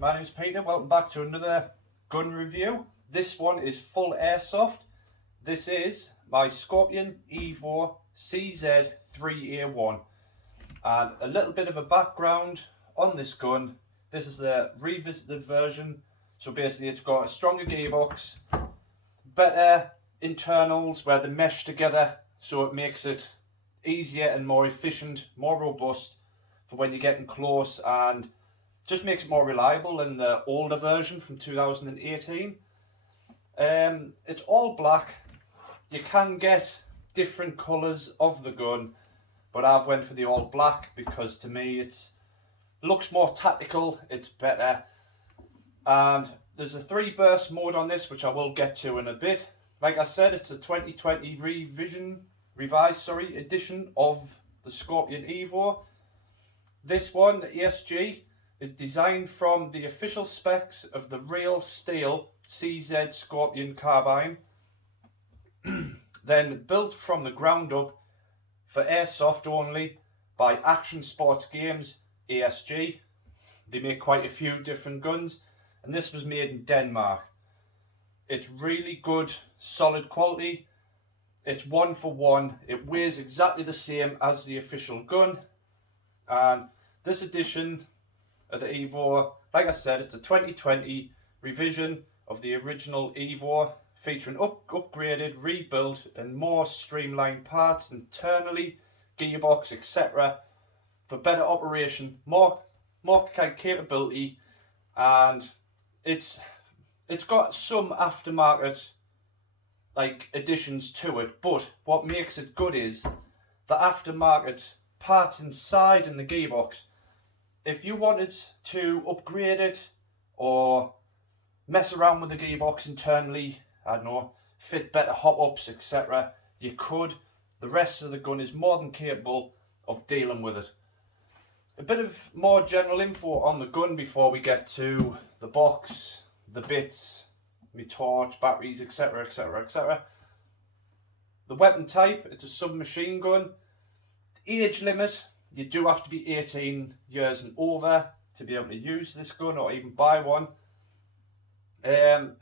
my name's Peter. Welcome back to another gun review. This one is full airsoft. This is my Scorpion Evo CZ 3A1. And a little bit of a background on this gun. This is the revisited version. So basically it's got a stronger gearbox, better internals where they mesh together, so it makes it easier and more efficient, more robust for when you're getting close, and just makes it more reliable than the older version from 2018. It's all black. You can get different colours of the gun, but I've went for the all black because to me it looks more tactical, it's better. And there's a 3-burst mode on this, which I will get to in a bit. Like I said, it's a 2020 revised edition of the Scorpion Evo. This one, the ASG, is designed from the official specs of the real steel CZ Scorpion carbine, then built from the ground up for airsoft only by Action Sports Games, ASG. They make quite a few different guns, and this was made in Denmark. It's really good, solid quality. It's 1 for 1. It weighs exactly the same as the official gun. And this edition of the Evo, like I said, it's the 2020 revision of the original Evo, featuring upgraded, rebuilt and more streamlined parts internally, gearbox, etc. for better operation, more capability, and it's got some aftermarket like additions to it, but what makes it good is the aftermarket parts inside in the gearbox. If you wanted to upgrade it or mess around with the gearbox internally, I don't know, fit better hop-ups, etc., you could. The rest of the gun is more than capable of dealing with it. A bit of more general info on the gun before we get to the box, the bits, my torch, batteries, etc, etc, etc. The weapon type, it's a submachine gun. The age limit, you do have to be 18 years and over to be able to use this gun or even buy one.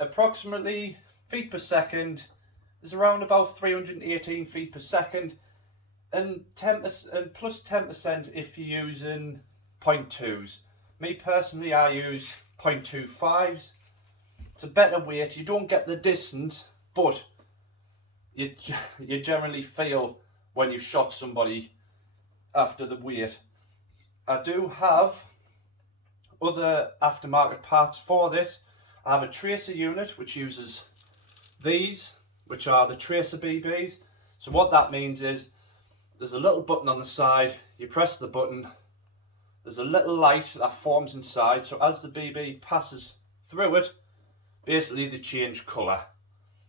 Approximately feet per second is around about 318 feet per second, and 10% and plus 10% if you're using 0.2s. Me personally, I use 0.25s. It's a better weight. You don't get the distance, but you generally feel when you've shot somebody after the weight. I do have other aftermarket parts for this. I have a tracer unit which uses these, which are the tracer BBs. So what that means is there's a little button on the side, you press the button, there's a little light that forms inside, so as the BB passes through it, basically they change colour.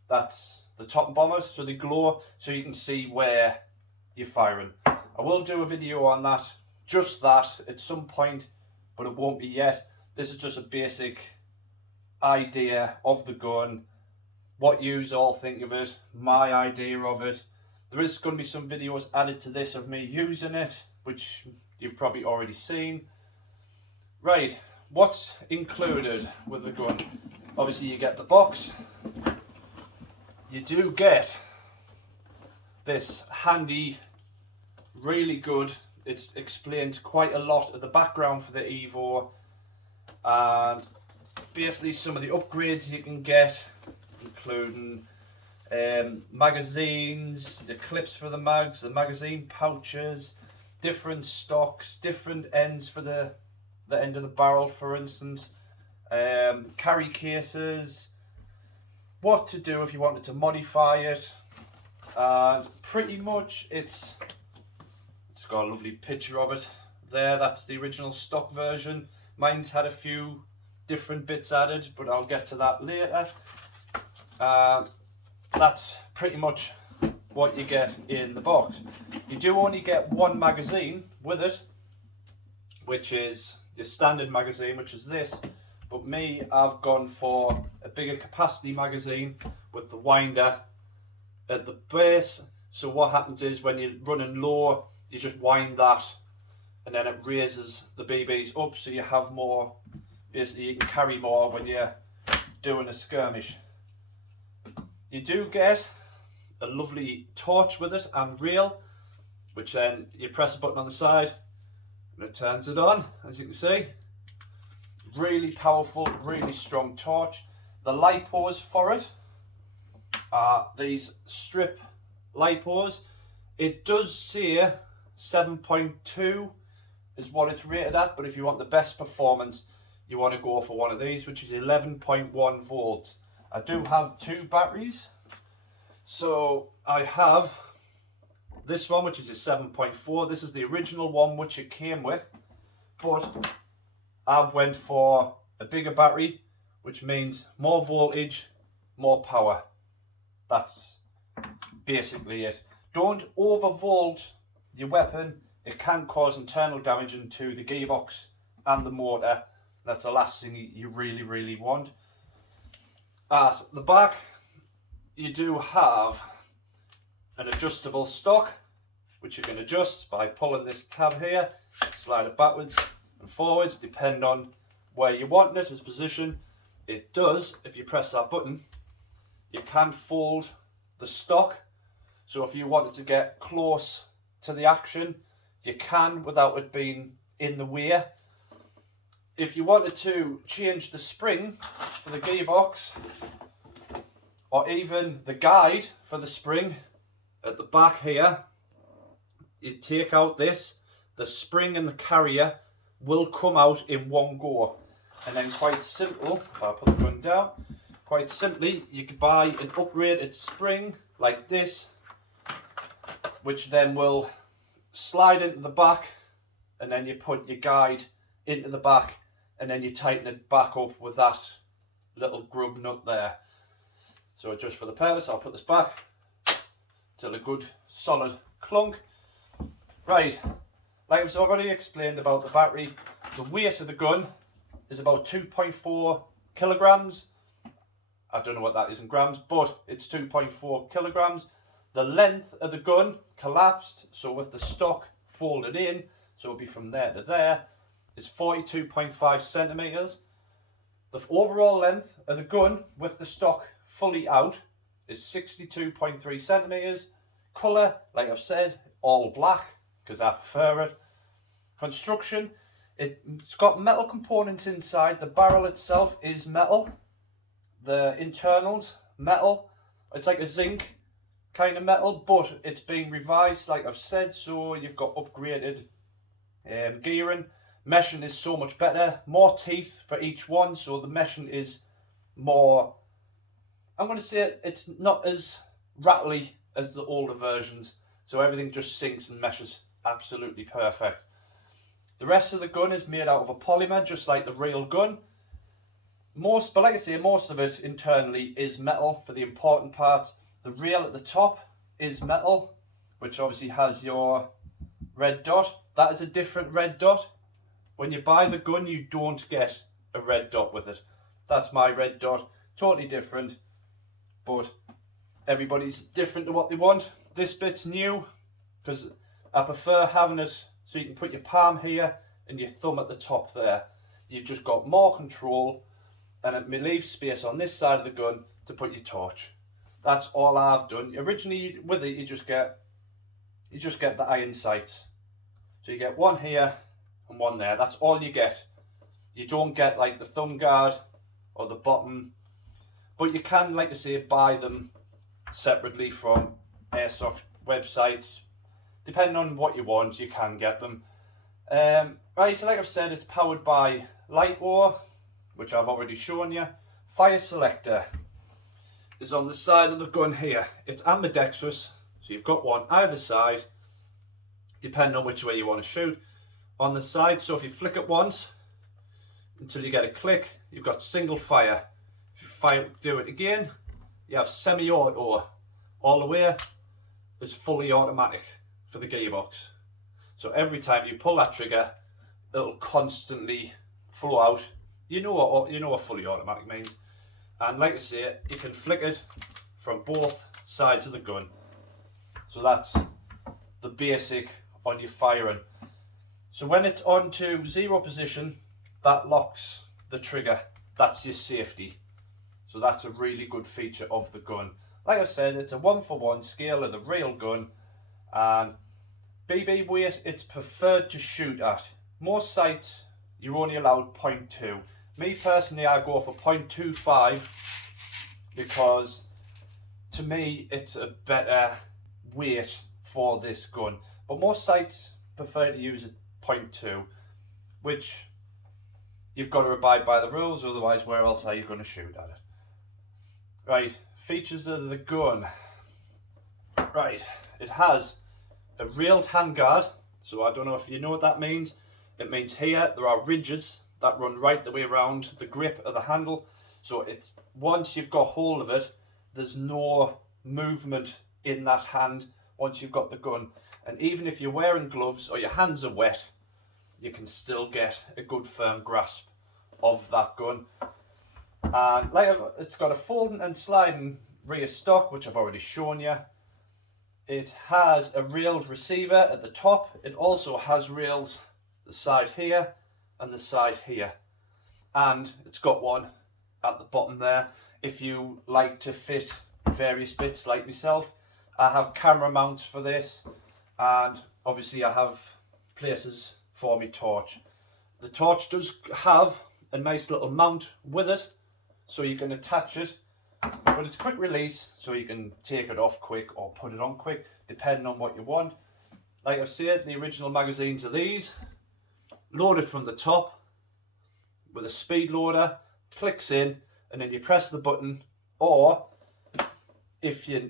That's the top and bottom, so they glow so you can see where you're firing. I will do a video on that, just that, at some point, but it won't be yet. This is just a basic idea of the gun, what yous all think of it, my idea of it. There is going to be some videos added to this of me using it, which you've probably already seen. Right, what's included with the gun? Obviously you get the box. You do get this handy, really good, it's explained quite a lot of the background for the Evo, and basically some of the upgrades you can get, including magazines, the clips for the mags, the magazine pouches, different stocks, different ends for the end of the barrel, for instance, carry cases, what to do if you wanted to modify it, and pretty much it's got a lovely picture of it there. That's the original stock version. Mine's had a few different bits added, but I'll get to that later. That's pretty much what you get in the box. You do only get one magazine with it, which is the standard magazine, which is this, but me, I've gone for a bigger capacity magazine with the winder at the base. So what happens is when you're running low, you just wind that and then it raises the BBs up, so you have more basically you can carry more when you're doing a skirmish. You do get a lovely torch with it and reel, which then you press a button on the side and it turns it on, as you can see. Really powerful, really strong torch. The lipos for it are these strip lipos. It does say 7.2 is what it's rated at, but if you want the best performance, you want to go for one of these, which is 11.1 volts. I do have two batteries. So I have this one, which is a 7.4. This is the original one which it came with, but I've went for a bigger battery, which means more voltage, more power. That's basically it. Don't overvolt your weapon. It can cause internal damage into the gearbox and the motor. That's the last thing you really want. At the back, you do have an adjustable stock, which you can adjust by pulling this tab here, slide it backwards and forwards, depending on where you want it as position. It does, if you press that button, you can fold the stock. So if you wanted to get close to the action, you can without it being in the way. If you wanted to change the spring for the gearbox, or even the guide for the spring at the back here, you take out this, the spring and the carrier will come out in one go. And then quite simple, if I put the gun down, quite simply you could buy an upgraded spring like this, which then will slide into the back, and then you put your guide into the back, and then you tighten it back up with that little grub nut there. So just for the purpose, I'll put this back till a good solid clunk. Right, like I've already explained about the battery, the weight of the gun is about 2.4 kilograms. I don't know what that is in grams, but it's 2.4 kilograms. The length of the gun collapsed, so with the stock folded in, so it'll be from there to there, is 42.5 centimeters. The overall length of the gun with the stock fully out is 62.3 centimeters. Color, like I've said, all black, because I prefer it. Construction, it's got metal components inside. The barrel itself is metal. The internals, metal. It's like a zinc kind of metal, but it's been revised, like I've said, so you've got upgraded gearing. Meshing is so much better, more teeth for each one, so the meshing is more, I'm going to say it's not as rattly as the older versions, so everything just sinks and meshes absolutely perfect. The rest of the gun is made out of a polymer, just like the real gun. But like I say, most of it internally is metal for the important parts. The rail at the top is metal, which obviously has your red dot. That is a different red dot. When you buy the gun, you don't get a red dot with it. That's my red dot, totally different, but everybody's different to what they want. This bit's new, because I prefer having it so you can put your palm here and your thumb at the top there. You've just got more control, and it may leave space on this side of the gun to put your torch. That's all I've done. Originally with it, you just get the iron sights. So you get one here and one there. That's all you get. You don't get like the thumb guard or the bottom, but you can, like I say, buy them separately from airsoft websites. Depending on what you want, you can get them. Right, like I've said, it's powered by LiPo, which I've already shown you. Fire selector is on the side of the gun here. It's ambidextrous, so you've got one either side, depending on which way you want to shoot. On the side, so if you flick it once until you get a click, you've got single fire. If you do it again, you have semi-auto. All the way is fully automatic for the gearbox. So every time you pull that trigger, it'll constantly flow out. You know what fully automatic means. And like I say, you can flick it from both sides of the gun. So that's the basic on your firing. So when it's on to zero position, that locks the trigger. That's your safety. So that's a really good feature of the gun. Like I said, it's a 1-for-1 scale of the real gun, and BB weight, it's preferred to shoot at. Most sites, you're only allowed 0.2. Me personally, I go for 0.25 because to me, it's a better weight for this gun. But most sites prefer to use a 0.2, which you've got to abide by the rules, otherwise where else are you going to shoot at it? Right, features of the gun. Right, it has a railed handguard, so I don't know if you know what that means. It means here there are ridges that run right the way around the grip of the handle, so it's once you've got hold of it, there's no movement in that hand once you've got the gun. And even if you're wearing gloves or your hands are wet, you can still get a good firm grasp of that gun. And it's got a folding and sliding rear stock, which I've already shown you. It has a railed receiver at the top. It also has rails the side here and the side here. And it's got one at the bottom there. If you like to fit various bits like myself, I have camera mounts for this, and obviously I have places for my torch. The torch does have a nice little mount with it, so you can attach it, but it's quick release, so you can take it off quick or put it on quick, depending on what you want. Like I've said, the original magazines are these, loaded from the top with a speed loader, clicks in, and then you press the button. Or if you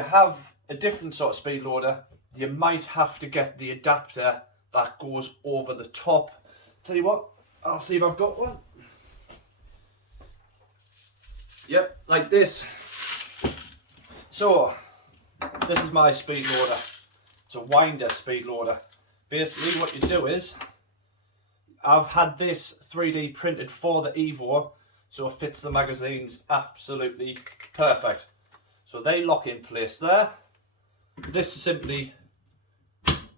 have a different sort of speed loader, you might have to get the adapter that goes over the top. Tell you what, I'll see if I've got one. Yep, like this. So this is my speed loader. It's a winder speed loader. Basically what you do is, I've had this 3D printed for the Evo, so it fits the magazines absolutely perfect. So they lock in place there. This simply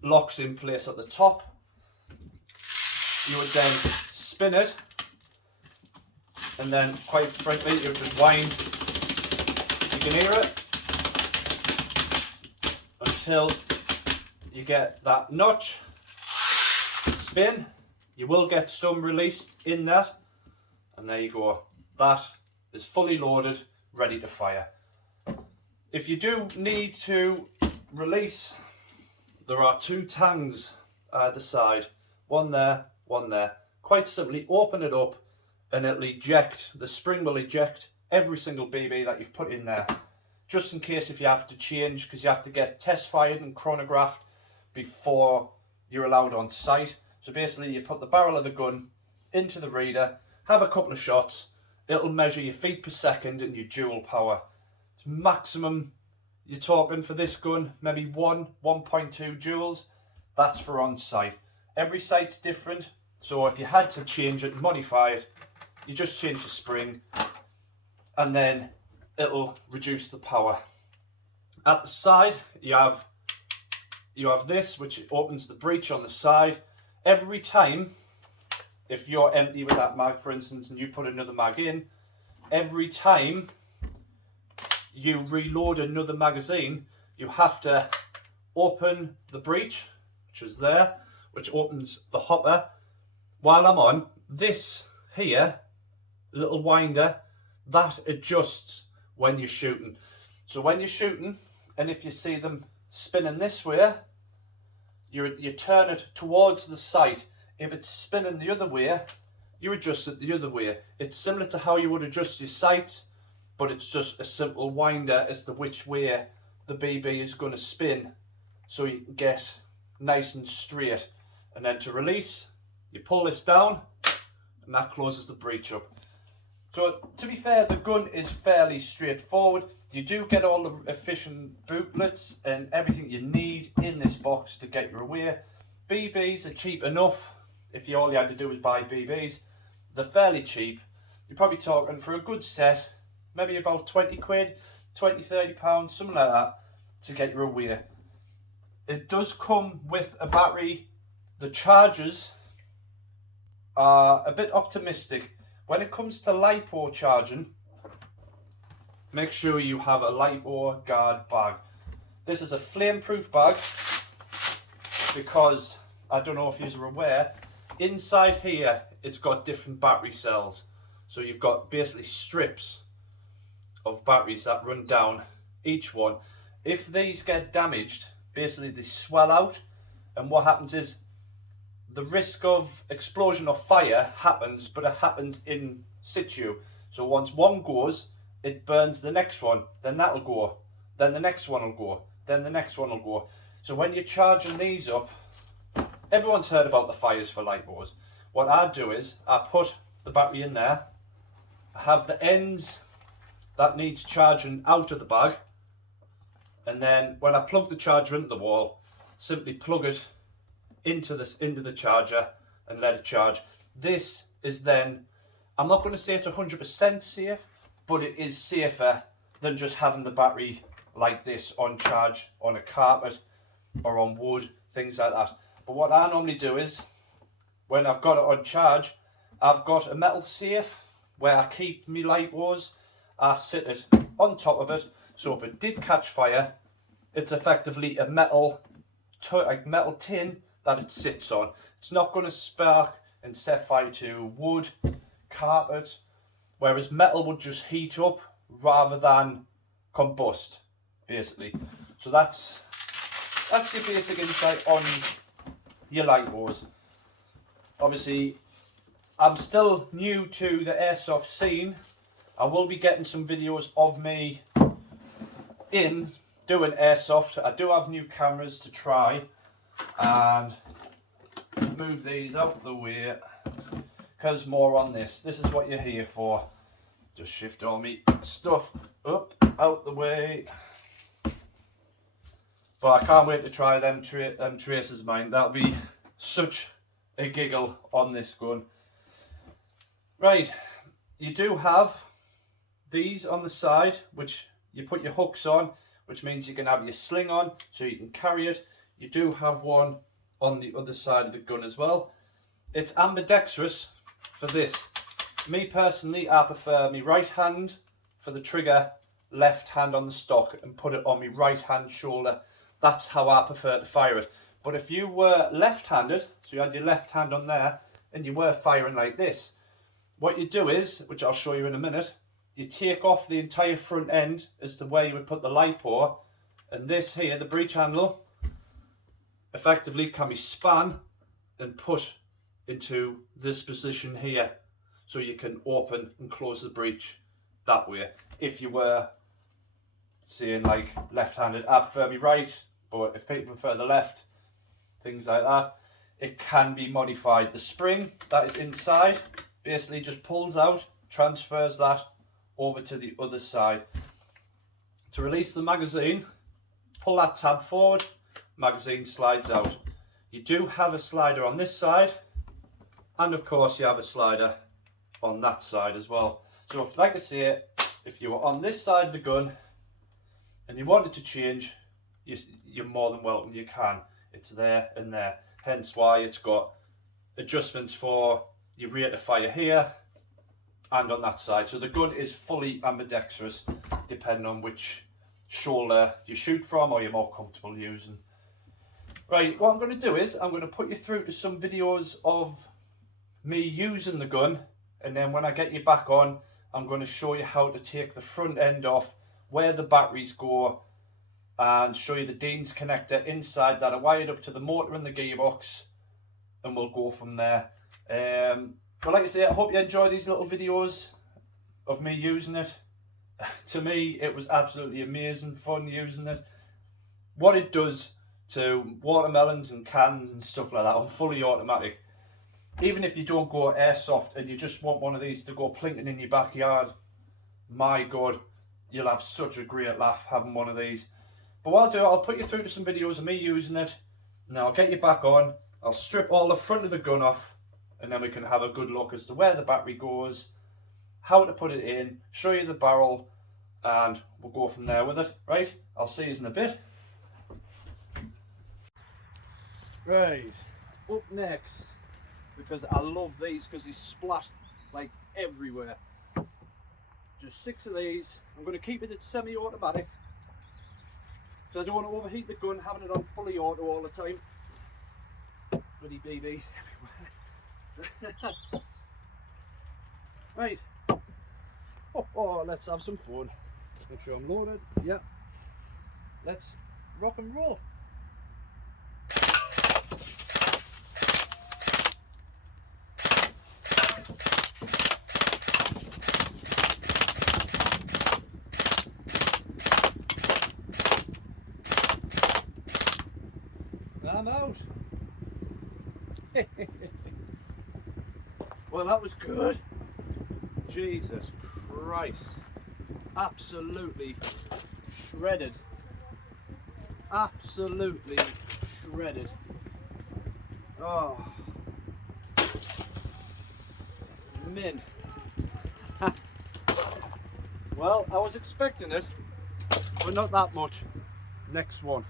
locks in place at the top. You would then spin it, and then quite frankly you would wind. You can hear it until you get that notch. Spin. You will get some release in that, and there you go. That is fully loaded, ready to fire. If you do need to release, there are two tangs either side, one there, one there. Quite simply open it up and it'll eject, the spring will eject every single BB that you've put in there, just in case if you have to change, because you have to get test fired and chronographed before you're allowed on site. So basically you put the barrel of the gun into the reader, have a couple of shots, it'll measure your feet per second and your joule power. It's maximum, you're talking for this gun, maybe 1.2 joules. That's for on site. Every site's different, so if you had to change it and modify it, you just change the spring and then it'll reduce the power. At the side you have this, which opens the breech on the side. Every time, if you're empty with that mag, for instance, and you put another mag in, every time you reload another magazine, you have to open the breech, which is there, which opens the hopper. While I'm on, this here, little winder, that adjusts when you're shooting. So when you're shooting, and if you see them spinning this way, you turn it towards the sight. If it's spinning the other way, you adjust it the other way. It's similar to how you would adjust your sight, but it's just a simple winder as to which way the BB is going to spin, so you can get nice and straight. And then to release, you pull this down, and that closes the breech up. So to be fair, the gun is fairly straightforward. You do get all the efficient bootlets and everything you need in this box to get your away. BBs are cheap enough. If all you had to do was buy BBs, they're fairly cheap. You're probably talking for a good set, maybe about 20 quid, 20, 30 pounds, something like that, to get your away. It does come with a battery. The charges are a bit optimistic. When it comes to LiPo charging, make sure you have a LiPo guard bag. This is a flame-proof bag because, I don't know if you're aware, inside here it's got different battery cells. So you've got basically strips of batteries that run down each one. If these get damaged, basically they swell out, and what happens is the risk of explosion or fire happens, but it happens in situ. So once one goes, it burns the next one, then that'll go, then the next one will go, then the next one will go. So when you're charging these up, everyone's heard about the fires for LiPos. What I do is I put the battery in there, I have the ends that needs charging out of the bag, and then when I plug the charger into the wall, simply plug it into the charger and let it charge. This is then, I'm not going to say it's 100% safe, but it is safer than just having the battery like this on charge on a carpet or on wood, things like that. But what I normally do is, when I've got it on charge, I've got a metal safe where I keep my LiPos. I sit it on top of it, so if it did catch fire, it's effectively a metal tin that it sits on. It's not going to spark and set fire to wood, carpet, whereas metal would just heat up rather than combust, basically. So that's your basic insight on your LiPos. Obviously, I'm still new to the airsoft scene. I will be getting some videos of me in doing airsoft. I do have new cameras to try, and move these out of the way because more on this. This is what you're here for. Just shift all me stuff up out the way. But I can't wait to try them tracers, mine. That'll be such a giggle on this gun. Right, you do have these on the side, which you put your hooks on, which means you can have your sling on so you can carry it. You do have one on the other side of the gun as well. It's ambidextrous for this. Me personally, I prefer my right hand for the trigger, left hand on the stock, and put it on my right hand shoulder. That's how I prefer to fire it. But if you were left-handed, so you had your left hand on there, and you were firing like this, what you do is, which I'll show you in a minute, you take off the entire front end as to where you would put the LiPo, and this here, the breech handle, effectively can be span and put into this position here, so you can open and close the breech that way. If you were saying like left-handed, I prefer me right, but if people prefer the left, things like that, it can be modified. The spring that is inside basically just pulls out, transfers that over to the other side. To release the magazine, pull that tab forward, magazine slides out. You do have a slider on this side, and of course you have a slider on that side as well. So if, like I say, if you were on this side of the gun and you wanted to change, you're more than welcome, you can. It's there and there, hence why it's got adjustments for your rate of fire here and on that side. So the gun is fully ambidextrous, depending on which shoulder you shoot from or you're more comfortable using. Right, what I'm going to do is I'm going to put you through to some videos of me using the gun, and then when I get you back on, I'm going to show you how to take the front end off, where the batteries go, and show you the Dean's connector inside that are wired up to the motor and the gearbox, and we'll go from there. But like I say, I hope you enjoy these little videos of me using it. To me, it was absolutely amazing fun using it. What it does to watermelons and cans and stuff like that on fully automatic. Even if you don't go airsoft and you just want one of these to go plinking in your backyard, my God, you'll have such a great laugh having one of these. But what I'll do, I'll put you through to some videos of me using it, and I'll get you back on. I'll strip all the front of the gun off, and then we can have a good look as to where the battery goes, how to put it in, show you the barrel, and we'll go from there with it. Right, I'll see you in a bit. Right, up next because I love these because they splat like everywhere. Just 6 of these. I'm going to keep it at semi-automatic because I don't want to overheat the gun having it on fully auto all the time. Bloody BBs everywhere. Right. Oh, let's have some fun. Make sure I'm loaded. Yeah. Let's rock and roll. I'm out. Well, that was good. Jesus Christ. Absolutely shredded. Absolutely shredded. Oh. Mint. Well, I was expecting it, but not that much. Next one.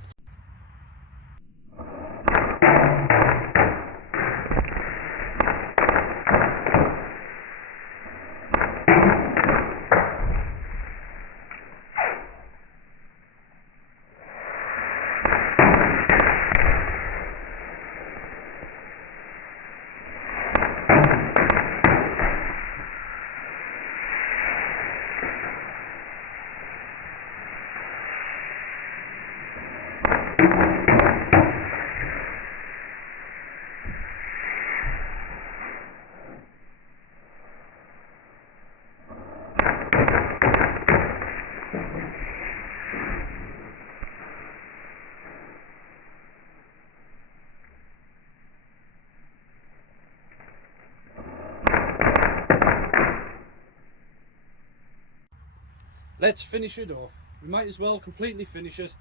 Let's finish it off. We might as well completely finish it.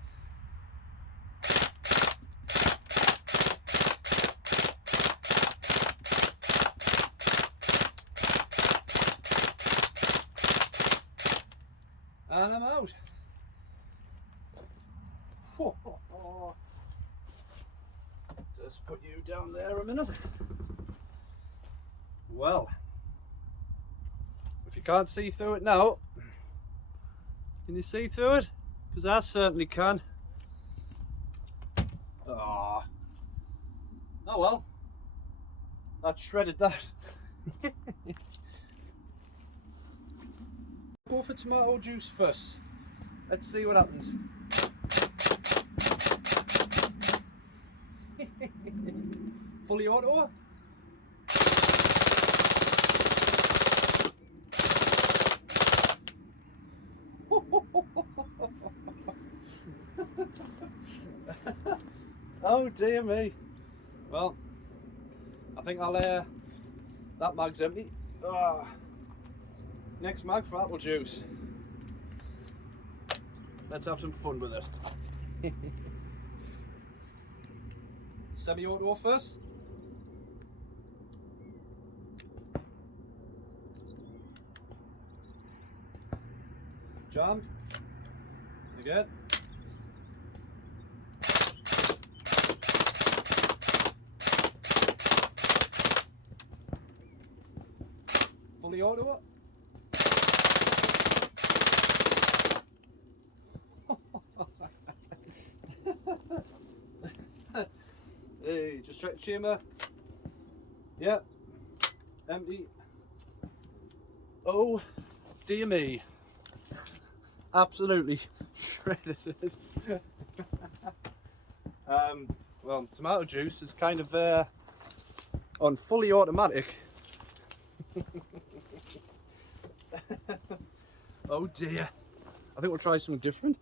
And I'm out. Just put you down there a minute. Well, if you can't see through it now, can you see through it? Because I certainly can. Oh well, that shredded that. Go for tomato juice first. Let's see what happens. Fully auto. Oh dear me. Well, I think I'll that mag's empty. Next mag for apple juice. Let's have some fun with it. Semi-auto first. Jammed. Again. Fully auto. Hey, just check the chamber. Yep. Empty. Oh dear me. Absolutely shredded. Well, tomato juice is kind of on fully automatic. Oh dear. I think we'll try something different.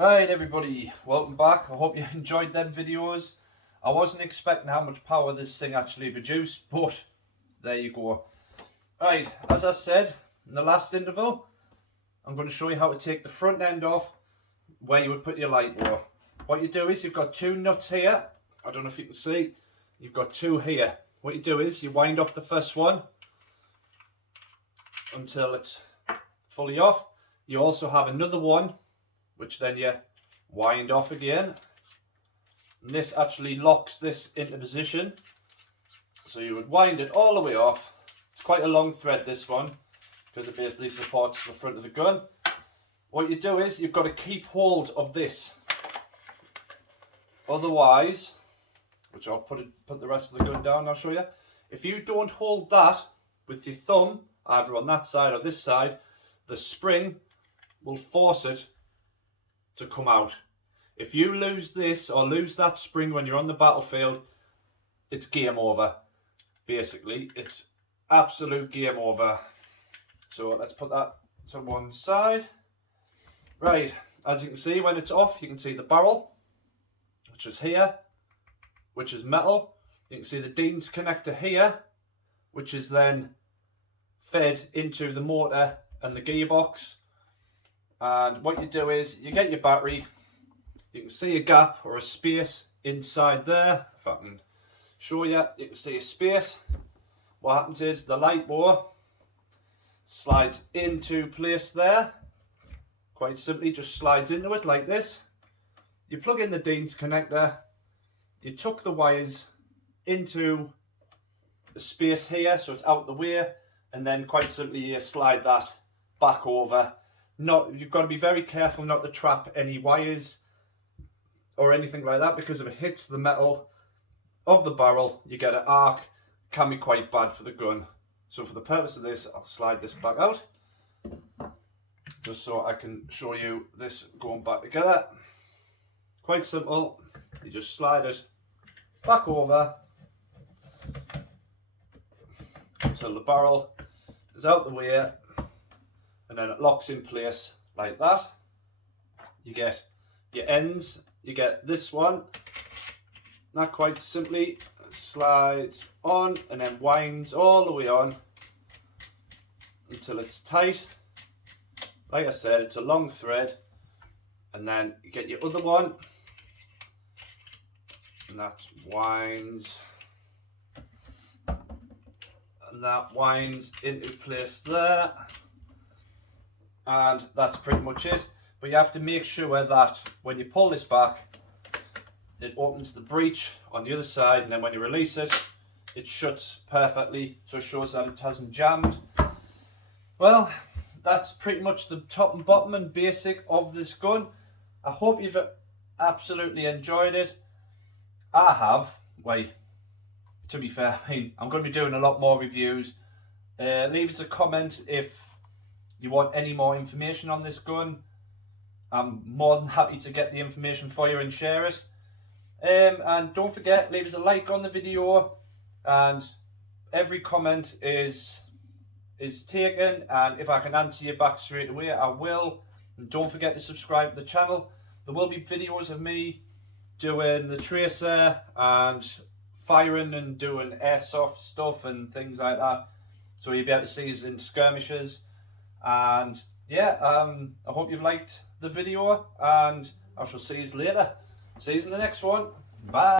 Right everybody, welcome back. I hope you enjoyed them videos. I wasn't expecting how much power this thing actually produced, but there you go. Right, as I said in the last interval, I'm going to show you how to take the front end off where you would put your light bar. What you do is you've got two nuts here. I don't know if you can see. You've got two here. What you do is you wind off the first one until it's fully off. You also have another one which then you wind off again. And this actually locks this into position. So you would wind it all the way off. It's quite a long thread, this one, because it basically supports the front of the gun. What you do is you've got to keep hold of this. Otherwise, which I'll put the rest of the gun down and I'll show you. If you don't hold that with your thumb, either on that side or this side, the spring will force it to come out. If you lose this or lose that spring when you're on the battlefield, it's game over. Basically, it's absolute game over. So let's put that to one side. Right, as you can see, when it's off, you can see the barrel, which is here, which is metal. You can see the Dean's connector here, which is then fed into the motor and the gearbox. And what you do is you get your battery. You can see a gap or a space inside there. If I can show you, you can see a space. What happens is the light bar slides into place there. Quite simply, just slides into it like this. You plug in the Dean's connector. You tuck the wires into the space here so it's out the way, and then quite simply you slide that back over. You've got to be very careful not to trap any wires or anything like that, because if it hits the metal of the barrel, you get an arc. Can be quite bad for the gun. So for the purpose of this, I'll slide this back out just so I can show you this going back together. Quite simple. You just slide it back over until the barrel is out the way, and then it locks in place like that. You get your ends, you get this one, that quite simply slides on and then winds all the way on until it's tight. Like I said, it's a long thread, and then you get your other one, and that winds, and that winds into place there. And that's pretty much it. But you have to make sure that when you pull this back, it opens the breech on the other side, and then when you release it, it shuts perfectly, so it shows that it hasn't jammed. Well, that's pretty much the top and bottom and basic of this gun. I hope you've absolutely enjoyed it. I have. Wait, to be fair, I mean, I'm going to be doing a lot more reviews. Leave us a comment if you want any more information on this gun. I'm more than happy to get the information for you and share it. And don't forget, leave us a like on the video, and every comment is taken, and if I can answer you back straight away, I will. And don't forget to subscribe to the channel. There will be videos of me doing the tracer and firing and doing airsoft stuff and things like that, so you'll be able to see us in skirmishes. And yeah, I hope you've liked the video, and I shall see you later. See you in the next one. Bye.